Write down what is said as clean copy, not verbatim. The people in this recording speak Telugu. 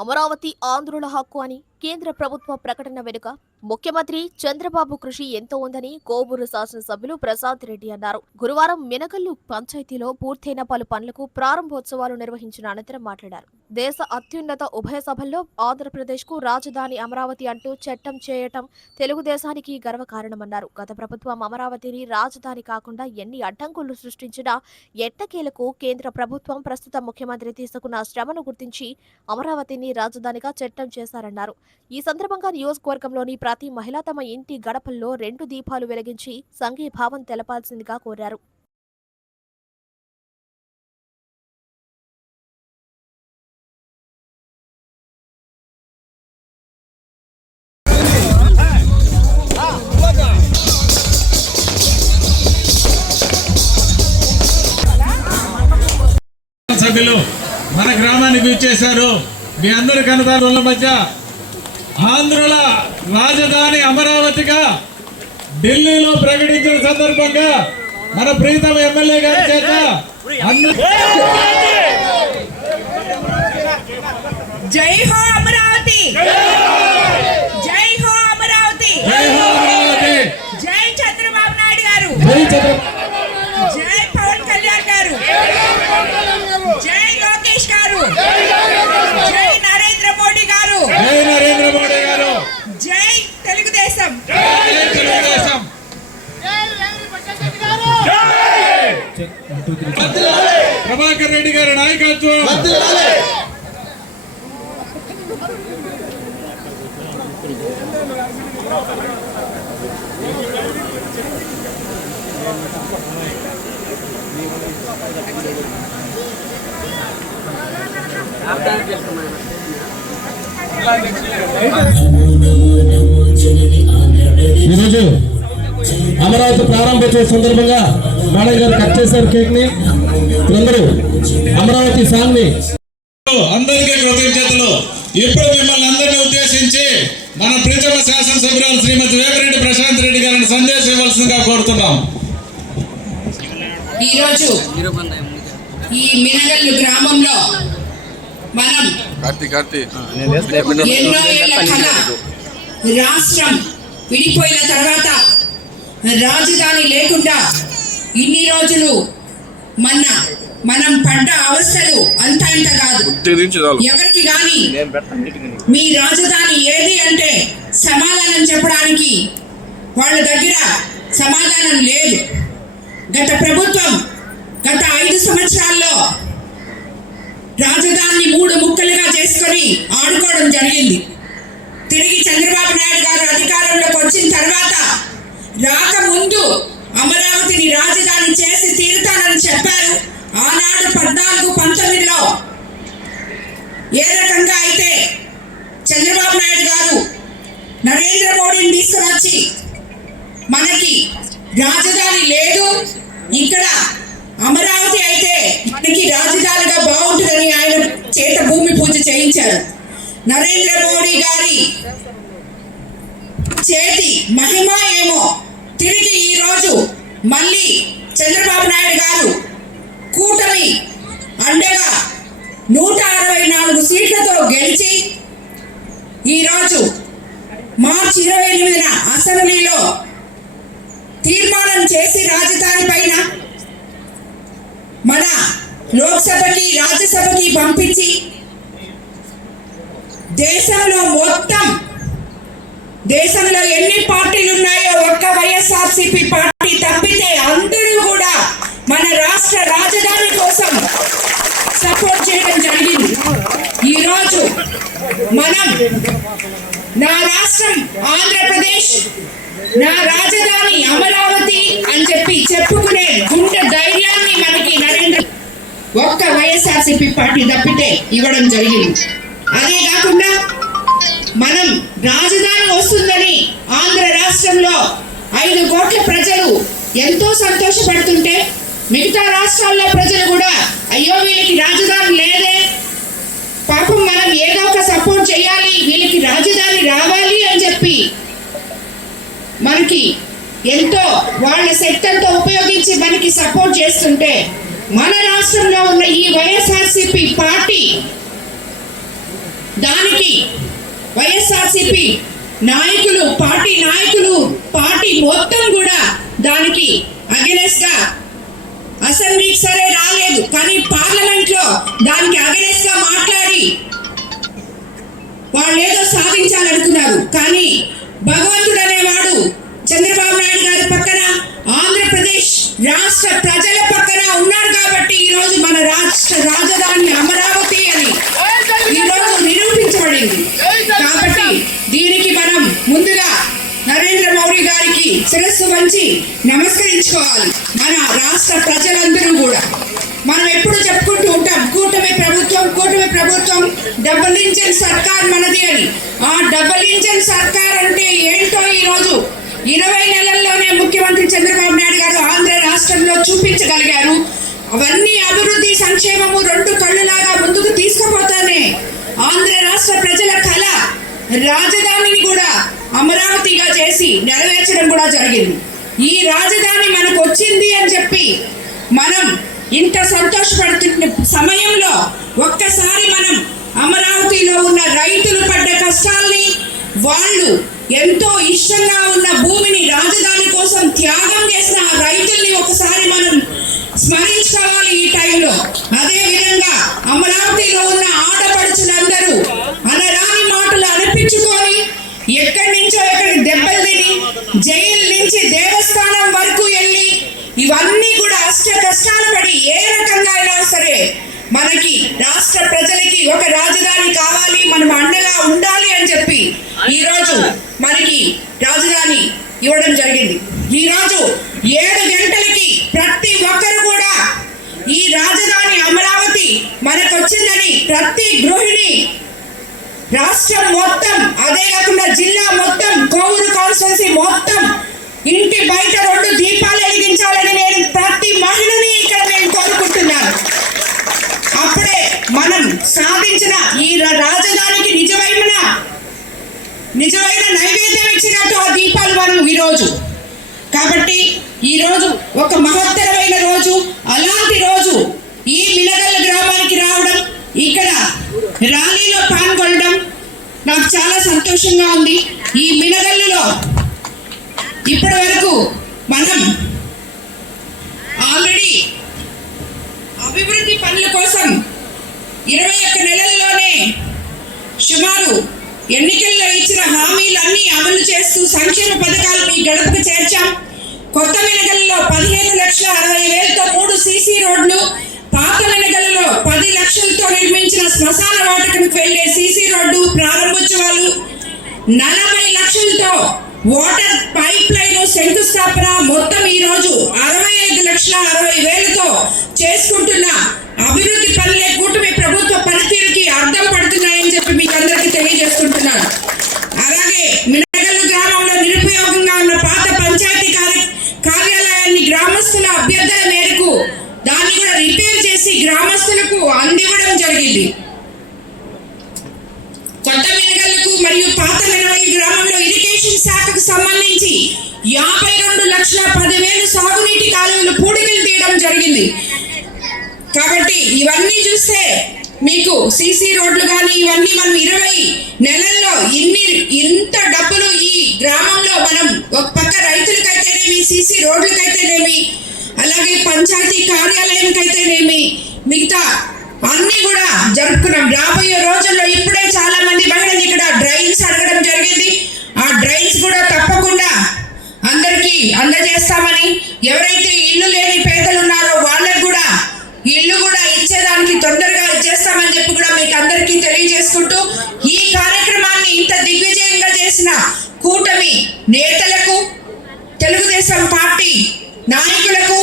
అమరావతి ఆంధ్రుల హక్కు అని కేంద్ర ప్రభుత్వ ప్రకటన వెనుక ముఖ్యమంత్రి చంద్రబాబు కృషి ఎంతో ఉందని కోవూరు శాసనసభ్యులు ప్రసాద్ రెడ్డి అన్నారు. గురువారం మినగల్లు పంచాయతీలో పూర్తయిన పలు పనులకు ప్రారంభోత్సవాలు నిర్వహించిన అనంతరం మాట్లాడారు. దేశ అత్యున్నత ఉభయ సభల్లో ఆంధ్రప్రదేశ్ కు రాజధాని అమరావతి అంటూ చట్టం చేయటం తెలుగుదేశానికి గర్వకారణమన్నారు. గత ప్రభుత్వం అమరావతిని రాజధాని కాకుండా ఎన్ని అడ్డంకులు సృష్టించినా ఎట్టకేలకు కేంద్ర ప్రభుత్వం ప్రస్తుత ముఖ్యమంత్రి తీసుకున్న శ్రమను గుర్తించి అమరావతిని రాజధానిగా చట్టం చేశారన్నారు. ఈ సందర్భంగా నియోజకవర్గంలోని ప్రతి మహిళ తమ ఇంటి గడపల్లో 2 దీపాలు వెలిగించి సంఘీభావం తెలపాల్సిందిగా కోరారు. సభ్యులు మన గ్రామానికి విచ్చేశారు. మీ అందరి కనదారుల మధ్య ఆంధ్రుల రాజధాని అమరావతిగా ఢిల్లీలో ప్రకటించిన సందర్భంగా మన ప్రీతమ ఎమ్మెల్యే గారి చేత జై హో అమరావతి, జై హో అమరావతి, జై చంద్రబాబు నాయుడు గారు, జై పవన్ కళ్యాణ్ గారు, జై లోకేష్ గారు, జై నరేంద్ర మోడీ గారు, జై తెలుగుదేశం. ప్రభాకర్ రెడ్డి గారి నాయకత్వం. ఈరోజు అమరావతి ప్రారంభోత్సవ సందర్భంగా మేడం గారు కట్ చేశారు కేక్ ని. అందరూ అమరావతి సాంగ్ ని అందరికీ కృతజ్ఞతలు. ఇప్పుడు మిమ్మల్ని అందరినీ ఉద్దేశించి మన ప్రీతమ శాసనసభ్యురాలు శ్రీమతి వేమిరెడ్డి ప్రశాంత్ రెడ్డి గారిని సందేశం ఇవ్వాల్సిందిగా కోరుతున్నాం. ఈరోజు ఈ మినగల్లు గ్రామంలో మనం ఎన్నో ఏళ్ల కళ రాష్ట్రం విడిపోయిన తర్వాత రాజధాని లేకుండా ఇన్ని రోజులు మనం పడ్డ అవస్థలు అంతా ఇంత కాదు. ఎవరికి గాని మీ రాజధాని ఏది అంటే సమాధానం చెప్పడానికి వాళ్ళ దగ్గర సమాధానం లేదు. గత ప్రభుత్వం గత 5 సంవత్సరాల్లో రాజధానిని 3 ముక్కలుగా చేసుకొని ఆడుకోవడం జరిగింది. తిరిగి చంద్రబాబు నాయుడు గారు అధికారంలోకి వచ్చిన తర్వాత రాకముందు అమరావతిని రాజధాని చేసి తీరుతానని చెప్పారు. ఆనాడు 14-19లో ఏ రకంగా అయితే చంద్రబాబు నాయుడు గారు నరేంద్ర మోడీని తీసుకువచ్చి మనకి రాజధాని లేదు, ఇక్కడ అమరావతి అయితే మనకి రాజధానిగా బాగుంటుందని ఆయన చేత భూమి పూజ చేయించారు. నరేంద్ర మోడీ గారి చేతి మహిమ ఏమో తిరిగి ఈ రోజు మళ్ళీ చంద్రబాబు నాయుడు గారు కూటమి అండగా 164 సీట్లతో గెలిచి ఈరోజు మార్చి 28న అసెంబ్లీలో తీర్మానం చేసి రాజధాని పైన మన లోక్సభకి రాజ్యసభకి పంపించి దేశంలో ఎన్ని పార్టీలు ఉన్నాయో ఒక్క వైఎస్ఆర్సీపీ పార్టీ తప్పితే అందరూ కూడా మన రాష్ట్ర రాజధాని కోసం సపోర్ట్ చేయడం జరిగింది. ఈరోజు మనం నా రాష్ట్రం ఆంధ్రప్రదేశ్, నా రాజధాని అమరావతి అని చెప్పి చెప్పుకునే గుండె ధైర్యాన్ని మనకి ఒక్క వైఎస్ఆర్సీపీ పార్టీ తప్పితే ఇవ్వడం జరిగింది. అదే కాకుండా మనం రాజధాని వస్తుందని ఆంధ్ర రాష్ట్రంలో 5 కోట్ల ప్రజలు ఎంతో సంతోషపడుతుంటే మిగతా రాష్ట్రాల్లో ప్రజలు కూడా అయ్యో వీళ్ళకి రాజధాని లేదే, పాపం మనం ఏదో ఒక సపోర్ట్ చేయాలి, వీళ్ళకి రాజధాని రావాలి అని చెప్పి మనకి ఎంతో వాళ్ళ శక్తులతో ఉపయోగించి మనకి సపోర్ట్ చేస్తుంటే మన రాష్ట్రంలో ఉన్న ఈ వైఎస్ఆర్సీపీ పార్టీ దానికి వైఎస్ఆర్సిపి నాయకులు, పార్టీ మొత్తం కూడా దానికి అగెనెస్ట్ గా అసెంబ్లీకి సరే రాలేదు, కానీ పార్లమెంట్ లో దానికి అగెనెస్ట్ గా మాట్లాడి వాళ్ళు ఏదో సాధించాలనుకున్నారు. కానీ భగవంతుడు అనేవాడు చంద్రబాబు నాయుడు గారి పక్కన, ఆంధ్రప్రదేశ్ రాష్ట్ర ప్రజల పక్కన ఉన్నారు కాబట్టి ఈరోజు మన రాష్ట్ర రాజధాని అమరావతి అని ఈరోజు నిరూపించబడింది. కాబట్టి దీనికి మనం ముందుగా నరేంద్ర మోడీ గారికి శిరస్సు వంచి నమస్కరించుకోవాలి. మన రాష్ట్ర ప్రజలందరూ కూడా మనం ఎప్పుడు చెప్పుకుంటూ ఉంటాం, కూటమి ప్రభుత్వం డబుల్ ఇంజన్ సర్కార్ మనది అని. ఆ డబుల్ ఇంజన్ సర్కార్ అంటే ఏంటో ఈరోజు 20 నెలల్లోనే ముఖ్యమంత్రి చంద్రబాబు నాయుడు గారు ఆంధ్ర రాష్ట్రంలో చూపించగలిగారు. అవన్నీ అభివృద్ధి, సంక్షేమము రెండు కళ్ళులాగా ముందుకు తీసుకుపోతానే ఆంధ్ర రాష్ట్ర ప్రజల కళ రాజధానిని కూడా అమరావతిగా చేసి నెరవేర్చడం కూడా జరిగింది. ఈ రాజధాని మనకు వచ్చింది అని చెప్పి మనం ఇంత సంతోషపడుతున్న సమయంలో ఒక్కసారి మనం అమరావతిలో ఉన్న రైతులు పడ్డ కష్టాల్ని, వాళ్ళు ఎంతో ఇష్టంగా ఉన్న భూమిని రాజధాని కోసం త్యాగం చేసిన ఆ రైతుల్ని ఒకసారి మనం స్మరించుకోవాలి ఈ టైంలో. అదే విధంగా అమరావతిలో ఉన్న ఆడపడుచులందరూ అనరాని మాటలు అనిపించుకొని ఎక్కడి నుంచో ఎక్కడికి దెబ్బలు తిని జైలు నుంచి దేవస్థానం వరకు వెళ్ళి ఇవన్నీ కూడా అష్ట కష్టాలు పడి ఏ రకంగా అయినా సరే మనకి రాష్ట్ర ప్రజలకి ఒక రాజధాని కావాలి, మనం అండగా ఉండాలి అని చెప్పి ఈరోజు మనకి రాజధాని ఇవ్వడం జరిగింది. ఈరోజు 7 గంటలకి ప్రతి ఒక్కరు కూడా ఈ రాజధాని అమరావతి మనకు వచ్చిందని ప్రతి గృహిణి రాష్ట్రం మొత్తం, అదే కాకుండా జిల్లా మొత్తం, కోవూరు కాన్స్టిట్యున్సీ మొత్తం ఇంటి బయట 2 దీపాలు వెలిగించాలని నేను ప్రతి మహిళని ఇక్కడ నేను కోరుకుంటున్నాను. అప్పుడే మనం సాధించిన ఈ రాజధానికి నిజమైన నైవేద్యం ఇచ్చినట్టు ఆ దీపాలు మనం ఈరోజు. కాబట్టి ఈరోజు ఒక మహత్తరమైన రోజు. అలాంటి రోజు ఈ మినగల్ల గ్రామానికి రావడం, ఇక్కడ ర్యాలీలో పాల్గొనడం నాకు చాలా సంతోషంగా ఉంది. ఈ మినగల్లులో ఇప్పటి వరకు మనం ఆల్రెడీ అభివృద్ధి పనుల కోసం 21 నెలల్లోనే సుమారు ఎన్నికల్లో ఇచ్చిన హామీలన్నీ అమలు చేస్తూ సంక్షేమ పథకాలు మీ గడపకు చేర్చాం. కొత్త మినగల్లో 15,60,000తో 3 సీసీ రోడ్లు, పాత మినగల్లో 10 లక్షలతో నిర్మించిన శ్మశాన వాటికకు వెళ్లే సీసీ రోడ్డు ప్రారంభోత్సవాలు, 40 లక్షలతో వాటర్ పైప్ లైన్ శంకుస్థాపన, మొత్తం ఈ రోజు 65,60,000తో చేసుకుంటున్న అభివృద్ధి పనులే కూటమి ప్రభుత్వ పనితీరుకి అర్థం పడుతున్నాయని చెప్పి మీకు అందరికీ తెలియజేసుకుంటున్నాను. అలాగే మినగల్లు గ్రామంలో నిరుపయోగంగా ఉన్న పాత పంచాయతీ కార్యాలయాన్ని గ్రామస్తుల అభ్యర్థన మేరకు దాన్ని కూడా రిపేర్ చేసి గ్రామస్తులకు అందివ్వడం జరిగింది. కొత్త మినగల్లుకు మరియు పాత మినవల్లి గ్రామంలో ఇరిగేషన్ శాఖకు సంబంధించి 52,10,000 సాగునీటి కాలువలు పూడికలు తీయడం జరిగింది. కాబట్టి ఇవన్నీ చూస్తే మీకు సీసీ రోడ్లు కానీ ఇవన్నీ మనం 20 నెలల్లో ఇంత డబ్బులు ఈ గ్రామంలో మనం ఒక పక్క రైతులకైతేనేమి, సీసీ రోడ్లకైతేనేమి, అలాగే పంచాయతీ కార్యాలయంకైతేనేమి, మిగతా అన్ని కూడా జరుపుకున్నాం. రాబోయే రోజుల్లో ఇప్పుడే చాలా మంది మహిళలు ఇక్కడ డ్రైన్స్ అడగడం జరిగింది. ఆ డ్రైన్స్ కూడా తప్పకుండా అందరికీ అందజేస్తామని, ఎవరైతే ఇల్లు లేని పేదలు ఉన్నారో వాళ్ళకు కూడా ఇల్లు కూడా ఇచ్చేదానికి తొందరగా ఇచ్చేస్తామని చెప్పి కూడా మీకు అందరికీ తెలియజేసుకుంటూ, ఈ కార్యక్రమాన్ని ఇంత దిగ్విజయంగా చేసిన కూటమి నేతలకు, తెలుగుదేశం పార్టీ నాయకులకు,